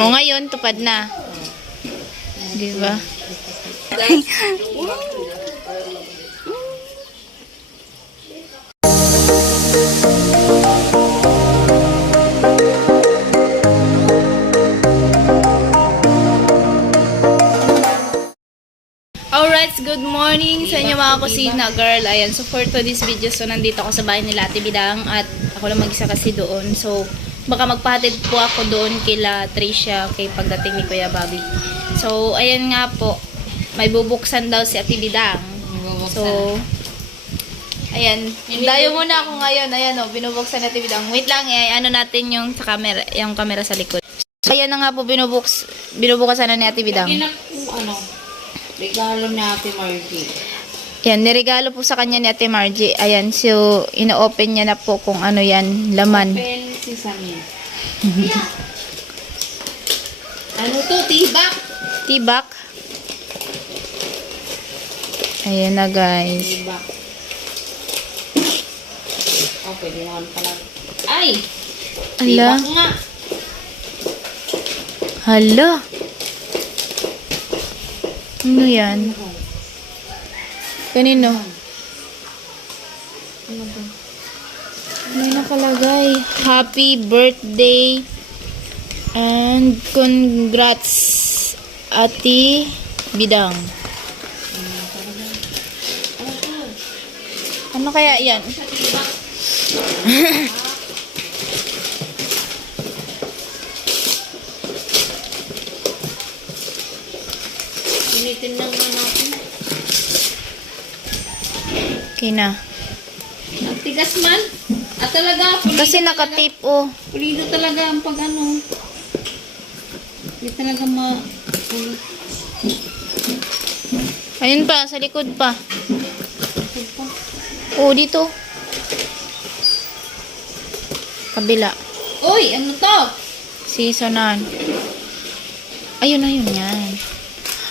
O ngayon, tupad na. Di ba? Alright, good morning sa inyo mga kusina girl. Ayan, so for today's video, so nandito ako sa bahay nila Ate Bidang at ako lang mag-isa kasi doon. So, baka magpahatid po ako doon kila Tricia kay pagdating ni Kuya Bobby. So, ayan nga po, may bubuksan daw si Ate Bidang. So, ayan, dayo muna ako ngayon. Ayan o, binubuksan ni Ate Bidang. Wait lang, ano natin yung sa camera, yung camera sa likod. So, ayan na nga po, binubukasan na ni Ate Bidang. Regalo ni Ate Margie. Yan, niregalo po sa kanya ni Ate Margie. Ayan, so, ino-open niya na po kung ano yan, laman. Open sesame. Ano to? Tibak? Tibak. Ayan na, guys. Tibak. Oh, pwede naman pala. Ay! Ala. Tibak nga. Hala. Ano yan? Kanino? May nakalagay. Happy birthday and congrats Ate Bidang. Ano kaya yan? Pinitin lang nga natin. Okay na. Nagtigas man. At talaga, pulido Kasi naka-tape oh. Pulido talaga ang pag ano. Hindi talaga Ayun pa, sa likod pa. Oh, dito. Kabila. Uy, ano to? Seasonan. Ayun, ayun yan.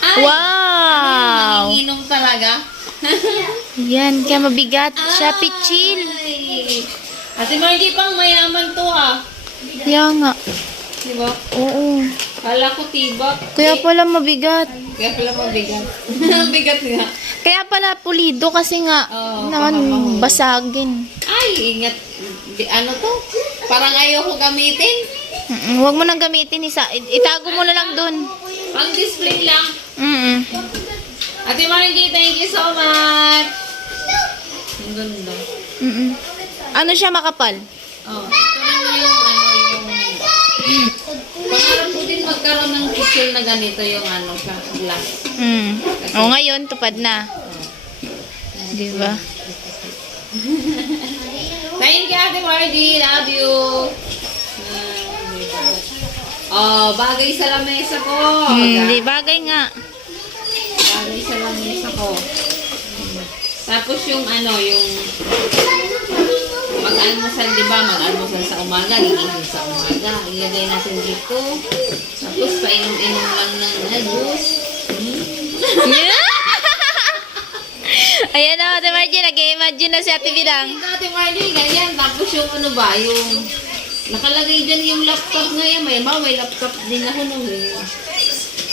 Ay! Wow! Nanginginom talaga? Yan, kaya mabigat. Shopee chill. Ay! Ate Margie, pang mayaman to ha. Kaya nga. Diba? Oo. Kala ko tibak. Kaya pala mabigat. Kaya pala mabigat. Bigat nga. Kaya pala pulido kasi nga Oo, naman pamamahuli. basagin. Ay, ingat. Ano to? Parang ayaw ko gamitin. Huwag mo nang gamitin isa. Itago mo na lang dun. Pang display lang. Mm-mm. Ate Margie, thank you so much. Ang ganda. Mm-mm. Ano siya makapal? Oh, ito rin yung pangarap ko din magkaroon ng kitchen na ganito yung sa glass. O ngayon, tupad na. Di ba? Thank you, Ate Margie. Love you. Oh, bagay sa lamesa ko. Di bagay nga. Bagay sa lamesa ko. Tapos yung yung mag-almusal, di ba? Mag-almusal sa umaga, gigising sa umaga. Ilagay natin dito. Tapos painom-inom lang ng juice. Ayan na, Ate Margie. Nag-imagine na si Ate Bidang. Ate Margie, ganyan. Tapos yung yung nakalagay dyan yung laptop ngayon. May laptop din ako nung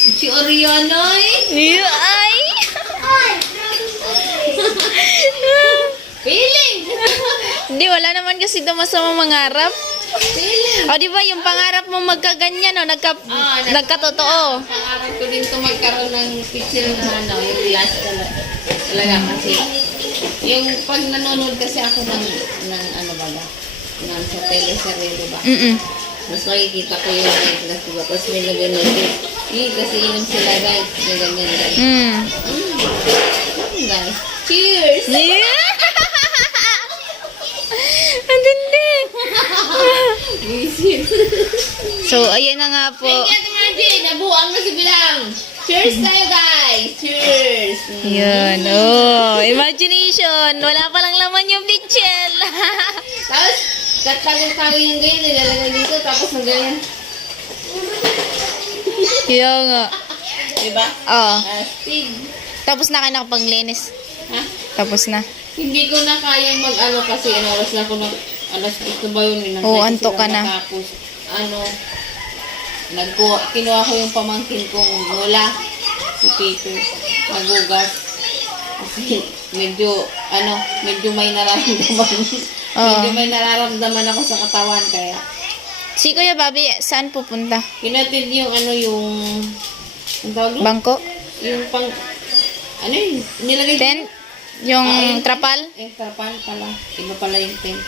si Oriana eh. Ay! Feeling! Hindi, wala naman kasi daw masamang mangarap. Feeling! O, di ba, yung pangarap mo magkaganyan, no? Nagkatotoo. Pangarap ko din ito magkaroon ng pixel na yung glass talaga kasi. Yung pag nanonood kasi ako ng sa teleserye, diba? Mas makikita ko yung glass, diba? Tapos may naganood kasi inom sila guys, may ganyan guys. Guys, cheers! Yeah! Ang tindi! So, ayan na nga po. Thank you, Ate Margie! Nabuang na si Bilang! Cheers tayo guys! Cheers! Yun, oh, imagination. Wala palang laman yung picture. Tapos, katagol-tagol yung ganyan, nilalagay dito, tapos ng ganyan. Kaya nga. Diba? Oo. Astig. Tapos na kayo nakapaglinis. Ha? Tapos na. Hindi ko na kayang kasi oras na ko na alas gusto ba yun? Oo, antok ka na. Tapos, kinuha ko yung pamangkin kong mula, si Peter, magugas. Kasi medyo may nararamdaman. Medyo may nararamdaman ako sa katawan, kaya Si Kuya Bobby, saan pupunta? kinatid yung ang tawag doon? Bangko? Yung nilagay Tent? Yung ayun, trapal? trapal pala. Iba pala yung tent.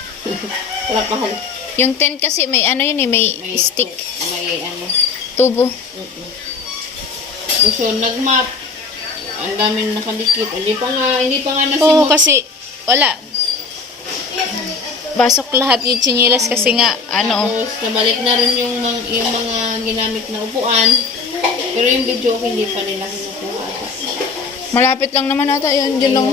Trapal. Yung tent kasi may yun eh, may stick. May Tubo. So, nag-map. Ang daming nakadikit. Hindi pa nga Oo, nasimot. kasi wala. Basok lahat yung chinelas kasi nga, Tapos, nabalik na rin yung mga ginamit na upuan. Pero yung video, hindi pa nila kinukuha ata. malapit lang naman ata yun. Yun lang.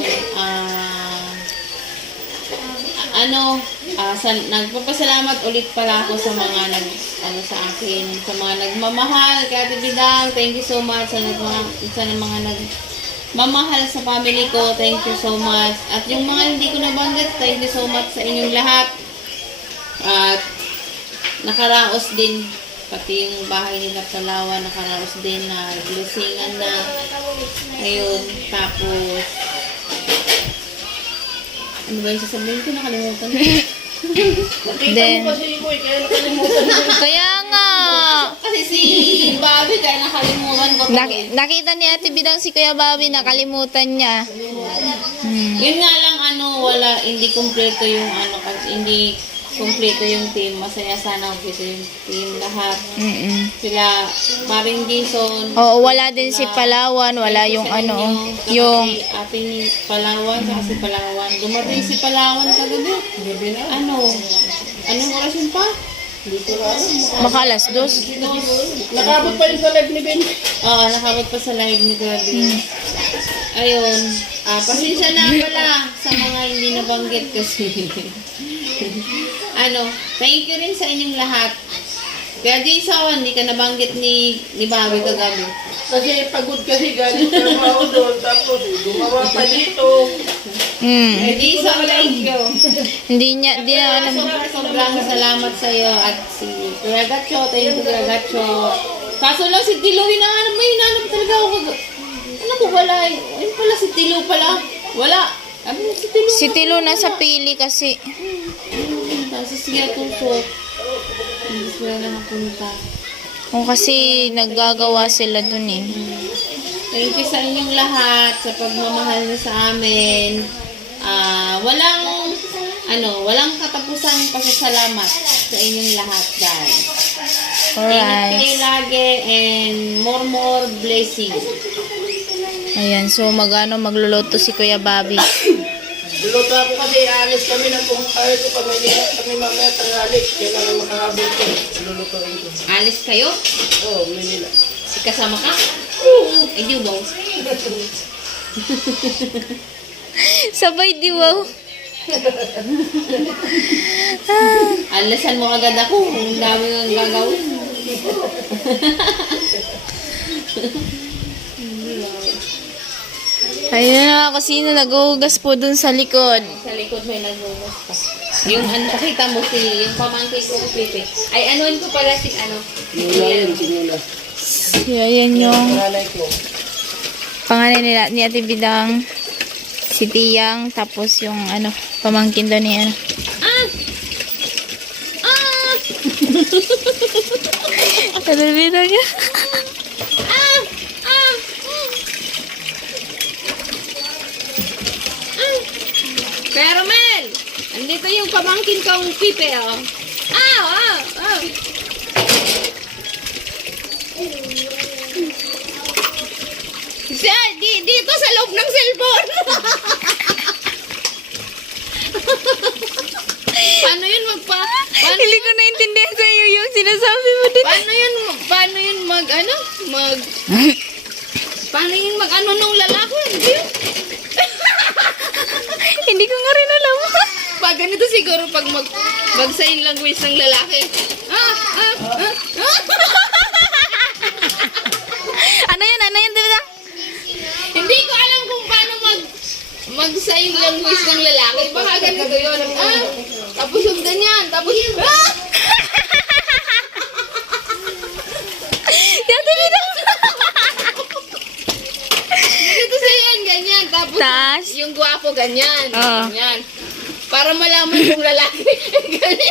Nagpapasalamat ulit pala ako sa mga sa akin, sa mga nagmamahal, kay Ate Bidang, thank you so much sa mga nagmamahal sa family ko, thank you so much. At yung mga hindi ko nabanggit, thank you so much sa inyong lahat. At nakaraos din, pati yung bahay nila Palawan, nakaraos din na blessingan na. Ayun, tapos ano ba yung sasabihin ko? Nakalimutan ko. Then, kaya nga, Kasi si Bobby, kaya nakalimutan ko. nakita ni Ate Bidang si Kuya Bobby, nakalimutan niya. Yun nga lang, hindi kumpleto yung kasi hindi kumpleto yung team. Masaya sana kumpleto yung team lahat. Sila, paring Jason. Oo, wala din si Palawan, wala yung yung Ate ni Palawan, saka si Palawan. Dumating si Palawan kagabi. Anong oras yun pa? Hindi ko alam. makalas dos. Nakabot pa rin sa live ni Ben. Oo, nakabot pa sa live ni Gabi. Ayun. Pasensya na pala sa mga hindi nabanggit kasi. Thank you rin sa inyong lahat. Kaya Jason, hindi ka nabanggit ni Bobby kagabi. Kasi pagod kasi galing trabaho doon, tapos gumawa pa dito. Jason, thank you. Hindi na alam. Sobrang salamat sa iyo at si Kuya Gacho, thank you Kuya Gacho. Kaso lang si Tilo, may hinanap talaga ako. Wala eh. Ayun pala si Tilo pala. Wala. Si Tilo. Si Tilo nasa pili kasi. Tapos siya tusok. Hindi sila nakapunta. Kung kasi naggagawa sila dun eh. Thank you sa inyong lahat sa pagmamahal niyo sa amin. Walang katapusang pasasalamat sa inyong lahat, guys. Ingat Alright. kayo lagi and more blessing. Ayan, so magluluto si Kuya Bobby. Luto ako kasi alis kami ng pumuntahe ko pag may lihat kami mamaya tanghali. Kailangan makahabot ko. Lulutuin ko. Alis kayo? Oo, may nila. Kasama ka? Ay, di wow. Sabay di wow. Alasan mo agad ako kung dami ang gagawin. Ayun na ako, sino naghuhugas po dun sa likod. Sa likod may nagbumas pa. Yung pakita mo yung pamangkin ko Pepe. Ay, anuan ko pala si Mula yun, sinula. Ayan yung Nanay ko. pangalan nila ni Ate Bidang, si Tiyang, tapos yung pamangkin daw ni Ate Bidang niya. Pero Mel, andito yung pamangkin kong Pepe, oh. Dito sa loob ng cellphone. Paano yun Hindi ko naintindihan sa iyo yung sinasabi mo dito. paano yun nung lalaki? Hindi yun. Hindi ko nga rin alam. Pag ganito siguro pag mag-sign language ng lalaki. Ano yun, diba? Hindi ko alam kung paano mag-sign language ng lalaki. Baka ganito yun. Tapos yung ganyan. Tapos yung gwapo, ganyan. Oo. Ganyan. Para malaman kung lalaki. Ganyan.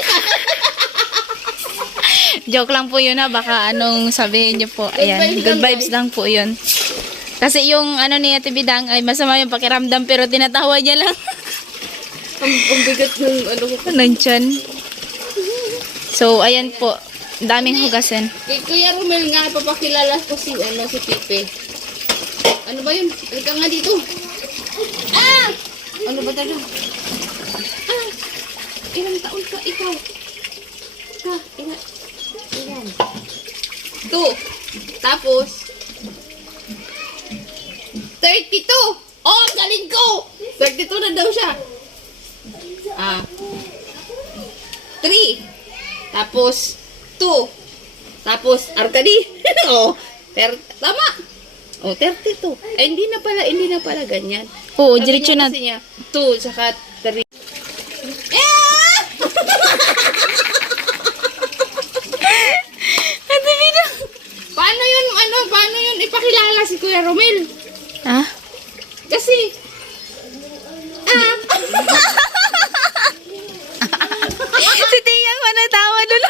Joke lang po yun ha. Baka anong sabihin niyo po. Ayan. Good vibes lang po yun. Kasi yung ano ni Ate Bidang ay masama yung pakiramdam pero tinatawa niya lang. Ang bigat ng ano ko. Nandiyan. So, ayan po. Daming hugasin. Kay Kuya Romel nga, papakilala ko si Pipe. Ano ba yun? Halika nga dito. Ah! Ano ba talaga? Ah! Ilang taon ka ikaw? Ilan? 2. Tapos, 32. Oh, ang galing ko! 32 na daw siya. 3. Tapos, 2. Tapos, Arcady. Oh, tama. Oh, 32. Ay, hindi na pala ganyan. Oo, Sabi diretso niya na. kasi niya, 2, saka 3. Ate Bidang! Paano yun ipakilala si Kuya Romel? Ah? Kasi, Si Tiyang pa natawa doon.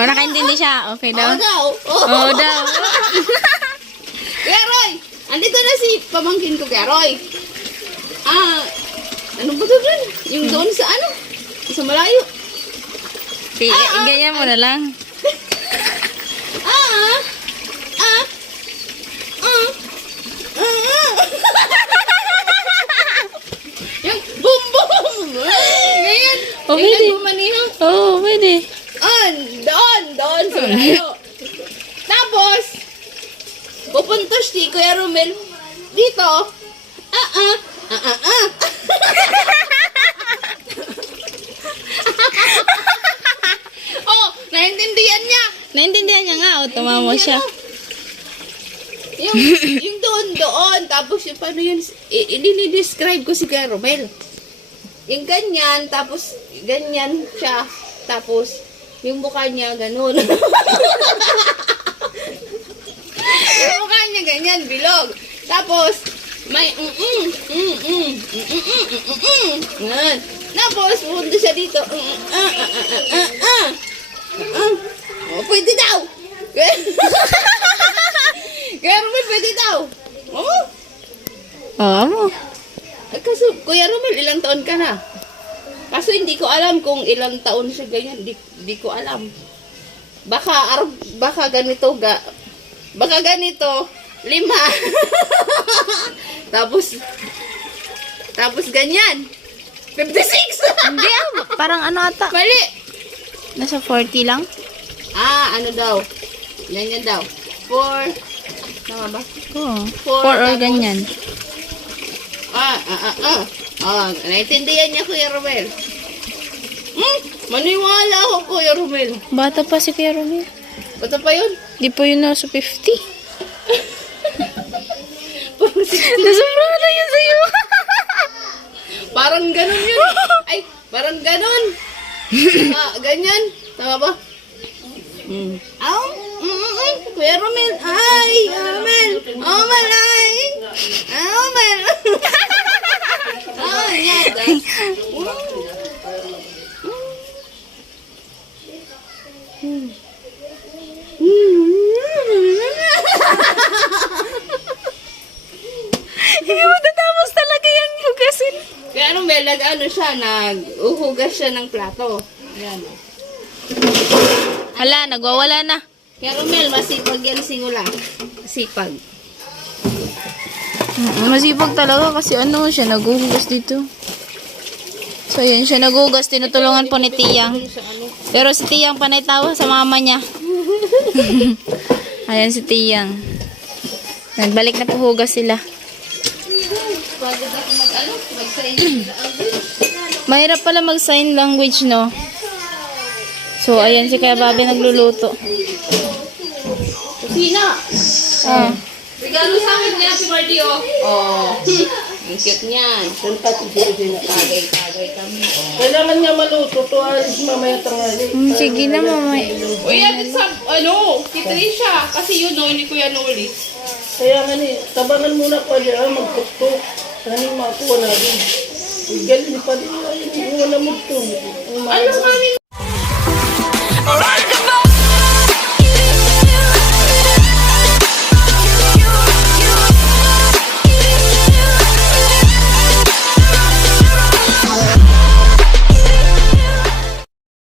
O, nakaintindi siya. Okay daw? Oo daw. Kuya Roy, andito na si pamangkin ko, Kuya Roy. Ano ba doon? Yung doon sa ano? Sa malayo. Ganyan mo na lang. Yung boom boom. Ganyan. Oh, Yung pwede. nagmamaniho. Oo, pwede. Doon sa malayo. Tapos, pupunta si Kuya Romel dito. Oh, naintindihan niya. Naintindihan niya nga. O, tumawa siya. Yung doon. Tapos yung paano yun, i-describe ko si Kuya Romel. Yung ganyan, tapos ganyan siya. Tapos, yung mukha niya, ganun. Yung mukha niya, ganyan, bilog. Tapos, may Yan. Tapos, pupunta siya dito. Oh, pwede daw. Kaya Romel, pwede daw. Oh. Oo mo. Kasi, Kuya Romel, ilang taon ka na? Kaso hindi ko alam kung ilang taon siya ganyan. Di ko alam. Baka ganito, baka ganito, 5. Tapos ganyan. 56! Hindi parang ano ata. Mali! Nasa 40 lang. Ano daw? Ganyan daw. 4. Tama ba? Oo. 4 4 or ganyan. Naintindihan niya, Kuya Romel. Maniwala ako, Kuya Romel. Bata pa si Kuya Romel. Bata pa yun? Di po yun nasa 50. Nasobra na yun sa'yo. Parang ganun yun. Ay, parang ganun. Ganyan. Tama ba? Kuya Romel. Ay, Romel. Romel, ay. Romel. Yan. Hindi mo tatapos talaga yung hugasin. Kaya Romel, nag-uhugas siya ng plato. Yan. Hala, nagwawala na. Kaya Romel, masipag yan singula. Masipag. Masipag talaga kasi ano siya naghuhugas dito. So yun, siya naghuhugas. Tinutulungan po ni Tiyang. Pero si Tiyang panay tawa sa mama niya. Ayan si Tiyang. Nagbalik na po hugas sila. Pwede ba ako mag-sign? Mahirap pala mag-sign language, no? So, ayan si Kuya Bobby nagluluto. Kusina. Ah. Regalo sa akin ni Happy Birthday, oh. Ang cute niyan. Punta ko siya. Tagay kami. Kailangan nga maluto to, alis mamaya tanghali. Sige na, mamay. Uy, yan sa, kay Trisha. Kasi yun, no, ni Kuya Noli. Kaya nga ni, tabangan muna pa niya, magtuktok. Sana makuha natin. Galing pa rin. Yung wala mo ito. Ano kami